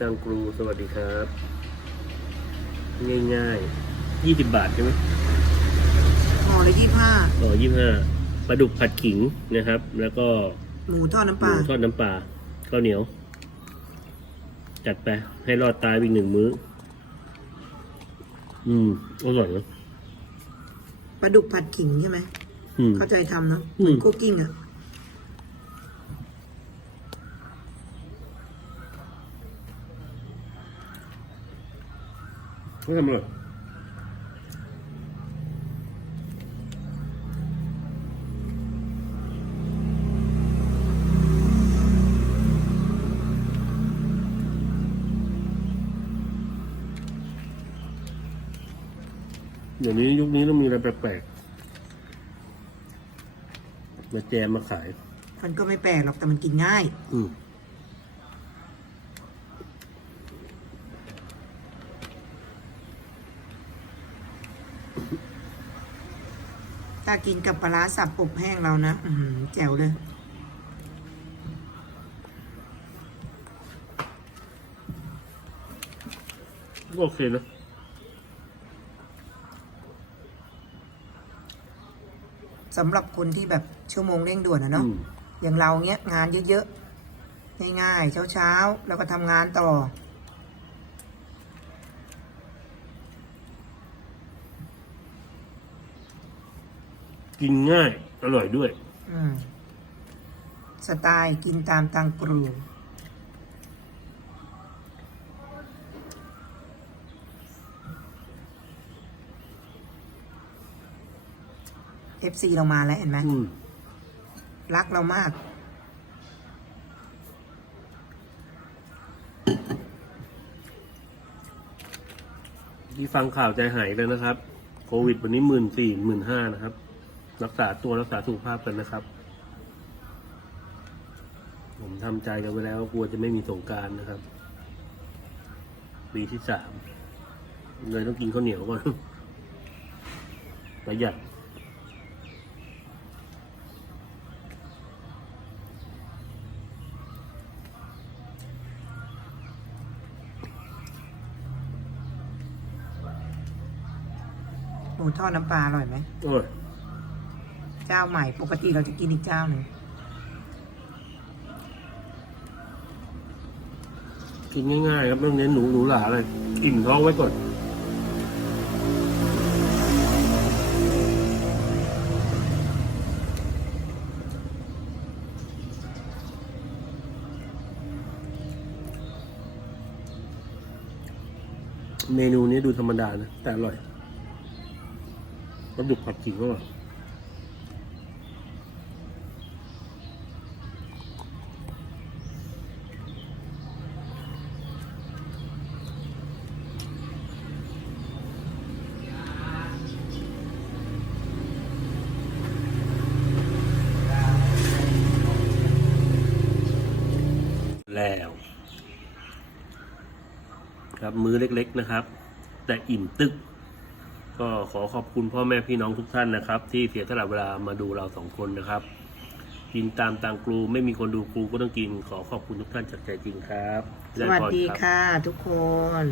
จังกรูสวัสดีครับ ง่ายๆยี่สิบบาทใช่ไหมห่อละยี่ห้าอ๋อยี่ห้าปลาดุกผัดขิงนะครับ แล้วก็หมูทอดน้ำหปมูลาทอดน้ำปลาข้าวเหนียว จัดไป ให้รอดตายไปอีกหนึ่งมื้อ อืมอร่อยนะปลาดุกผัดขิงใช่ไหมอืม เข้าใจทำเนาะอืม คุกกิ้งอะ ไม่ทำอร่อยเดี๋ยวนี้ยุคนี้ต้องมีอะไรแปลกๆมาแจมมาขาย มันก็ไม่แปลกหรอกแต่มันกินง่าย อืม ถ้ากินกับปลาร้าสับอบแห้งเรานะอือหือแจ๋วเลยก็โอเคนะสำหรับคนที่แบบชั่วโมงเร่งด่วนอะเนาะอืมอย่างเราเนี้ยงานเยอะๆ ง่ายๆ เช้าๆ แล้วก็ทำงานต่อ กินง่าย อร่อยด้วย อืม สไตล์กินตามตังกรูเอฟซีเรามาแล้วเห็นไหมอืมรักเรามาก ที่ฟังข่าวใจหายเลยนะครับ โควิดวันนี้หมื่นสี่หมื่นห้านะครับ รักษาตัวรักษาสุขภาพกันนะครับ ผมทำใจกันไว้แล้วว่ากลัวจะไม่มีสงกรารนะครับ ปีที่สามเลยต้องกินข้าวเหนียวก่อนประหยัดหมูทอดน้ำปลาอร่อยไหมโอ้ย เจ้าใหม่ ปกติเราจะกินอีกเจ้าหนึ่งกินง่ายๆครับไม่ต้องเน้นหนูหรูหราเลยอิ่มท้องไว้ก่อน เมนูนี้ดูธรรมดานะ แต่อร่อยปลาดุกผัดขิงก็อร่อย แล้ว ครับมื้อเล็กๆนะครับ แต่อิ่มตึก ก็ขอขอบคุณพ่อแม่พี่น้องทุกท่านนะครับ ที่เสียสละเวลามาดูเราสองคนนะครับ กินตามต่างครูไม่มีคนดูครูก็ต้องกิน ขอขอบคุณทุกท่านจากใจจริงครับสวัสดีค่ะทุกคน